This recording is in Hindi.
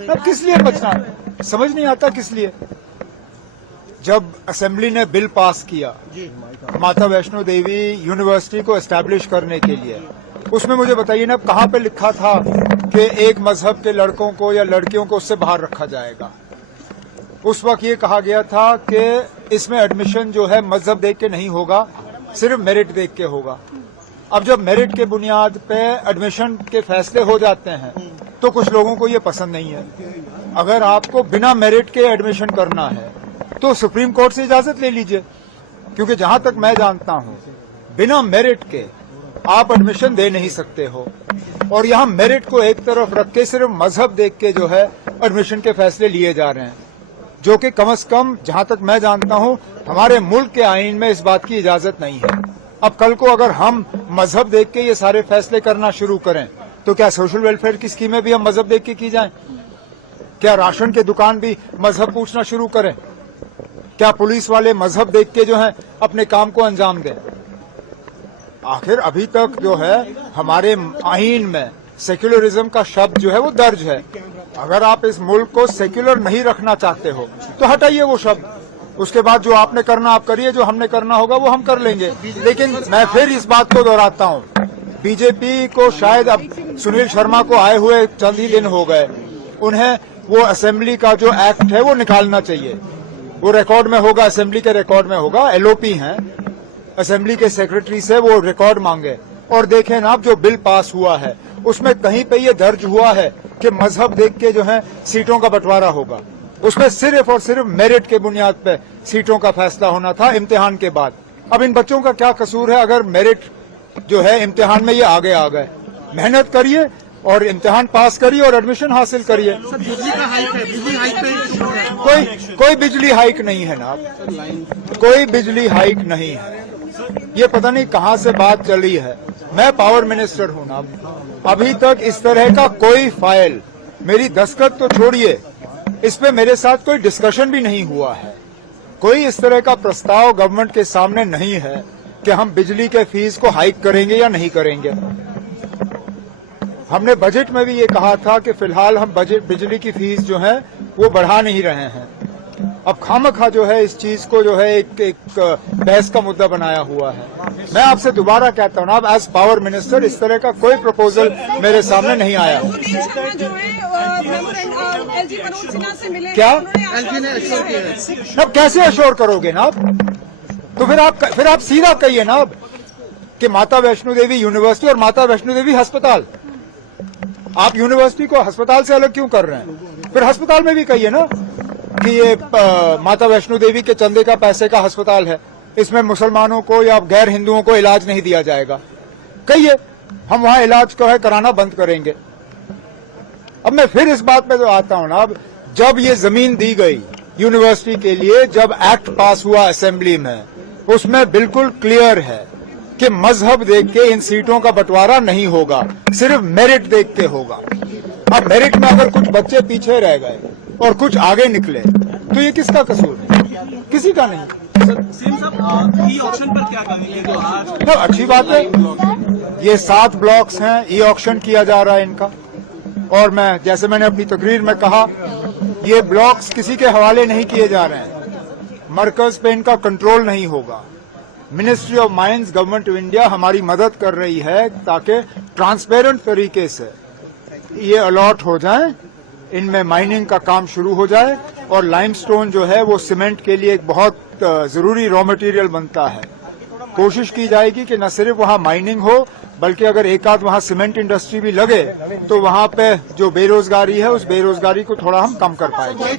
अब किस लिए बचना है? समझ नहीं आता किस लिए। जब असेंबली ने बिल पास किया माता वैष्णो देवी यूनिवर्सिटी को एस्टैब्लिश करने के लिए, उसमें मुझे बताइए ना कहाँ पे लिखा था कि एक मजहब के लड़कों को या लड़कियों को उससे बाहर रखा जाएगा। उस वक्त ये कहा गया था कि इसमें एडमिशन जो है मजहब देख के नहीं होगा, सिर्फ मेरिट देख के होगा। अब जब मेरिट के बुनियाद पे एडमिशन के फैसले हो जाते हैं तो कुछ लोगों को ये पसंद नहीं है। अगर आपको बिना मेरिट के एडमिशन करना है तो सुप्रीम कोर्ट से इजाजत ले लीजिए, क्योंकि जहां तक मैं जानता हूं बिना मेरिट के आप एडमिशन दे नहीं सकते हो। और यहां मेरिट को एक तरफ रख के सिर्फ मजहब देख के जो है एडमिशन के फैसले लिए जा रहे हैं, जो कि कम से कम जहां तक मैं जानता हूं हमारे मुल्क के आईन में इस बात की इजाजत नहीं है। अब कल को अगर हम मजहब देख के ये सारे फैसले करना शुरू करें तो क्या सोशल वेलफेयर की स्कीमें भी हम मजहब देख के की जाएं? क्या राशन के दुकान भी मजहब पूछना शुरू करें? क्या पुलिस वाले मजहब देख के जो है अपने काम को अंजाम दें? आखिर अभी तक जो है हमारे आईन में सेक्युलरिज्म का शब्द जो है वो दर्ज है। अगर आप इस मुल्क को सेक्युलर नहीं रखना चाहते हो तो हटाइए वो शब्द। उसके बाद जो आपने करना आप करिए, जो हमने करना होगा वो हम कर लेंगे। लेकिन मैं फिर इस बात को दोहराता हूँ, बीजेपी को शायद अब सुनील शर्मा को आए हुए चंद ही दिन हो गए, उन्हें वो असेंबली का जो एक्ट है वो निकालना चाहिए। वो रिकॉर्ड में होगा, असेंबली के रिकॉर्ड में होगा। एलओपी हैं, असेंबली के सेक्रेटरी से वो रिकॉर्ड मांगे और देखें ना, जो बिल पास हुआ है उसमें कहीं पे ये दर्ज हुआ है कि मजहब देख के जो है सीटों का बंटवारा होगा। उसमें सिर्फ और सिर्फ मेरिट के बुनियाद पे सीटों का फैसला होना था इम्तिहान के बाद। अब इन बच्चों का क्या कसूर है अगर मेरिट जो है इम्तिहान में ये आगे आ गए? मेहनत करिए और इम्तिहान पास करिए और एडमिशन हासिल करिए। कोई बिजली हाइक नहीं है ना, कोई बिजली हाइक नहीं है। ये पता नहीं कहां से बात चली है। मैं पावर मिनिस्टर हूं ना, अभी तक इस तरह का कोई फाइल, मेरी दस्तखत तो छोड़िए, इस पे मेरे साथ कोई डिस्कशन भी नहीं हुआ है। कोई इस तरह का प्रस्ताव गवर्नमेंट के सामने नहीं है कि हम बिजली के फीस को हाइक करेंगे या नहीं करेंगे। हमने बजट में भी ये कहा था कि फिलहाल हम बिजली की फीस जो है वो बढ़ा नहीं रहे हैं। अब खामखा जो है इस चीज को जो है एक बहस का मुद्दा बनाया हुआ है। मैं आपसे दोबारा कहता हूँ ना, अब एज पावर मिनिस्टर इस तरह का कोई प्रपोजल मेरे सामने नहीं आया। क्या अब कैसे अश्योर करोगे ना? तो फिर आप सीधा कहिए ना अब कि माता वैष्णो देवी यूनिवर्सिटी और माता वैष्णो देवी अस्पताल। आप यूनिवर्सिटी को अस्पताल से अलग क्यों कर रहे हैं? फिर अस्पताल में भी कहिए ना कि ये माता वैष्णो देवी के चंदे का पैसे का अस्पताल है, इसमें मुसलमानों को या गैर हिंदुओं को इलाज नहीं दिया जाएगा। कहिए हम वहां इलाज जो है कराना बंद करेंगे। अब मैं फिर इस बात पे तो आता हूं ना, अब जब ये जमीन दी गई यूनिवर्सिटी के लिए, जब एक्ट पास हुआ असेंबली में, उसमें बिल्कुल क्लियर है कि मजहब देख के इन सीटों का बंटवारा नहीं होगा, सिर्फ मेरिट देख के होगा। अब मेरिट में अगर कुछ बच्चे पीछे रह गए और कुछ आगे निकले तो ये किसका कसूर है? किसी का नहीं। ई ऑक्शन पर क्या कहेंगे? तो अच्छी बात है, ये 7 ब्लॉक्स हैं, ई ऑक्शन किया जा रहा है इनका। और मैं जैसे मैंने अपनी तकरीर में कहा, ये ब्लॉक्स किसी के हवाले नहीं किए जा रहे हैं, मरकज पे इनका कंट्रोल नहीं होगा। Ministry of mines, government of India हमारी मदद कर रही है ताकि ट्रांसपेरेंट तरीके से ये अलॉट हो जाए, इनमें माइनिंग का काम शुरू हो जाए। और लाइमस्टोन जो है वो सीमेंट के लिए एक बहुत जरूरी रॉ मटेरियल बनता है। कोशिश की जाएगी कि न सिर्फ वहां माइनिंग हो, बल्कि अगर एक आध वहां सीमेंट इंडस्ट्री भी लगे तो वहां पे जो बेरोजगारी है उस बेरोजगारी को थोड़ा हम कम कर पाएंगे।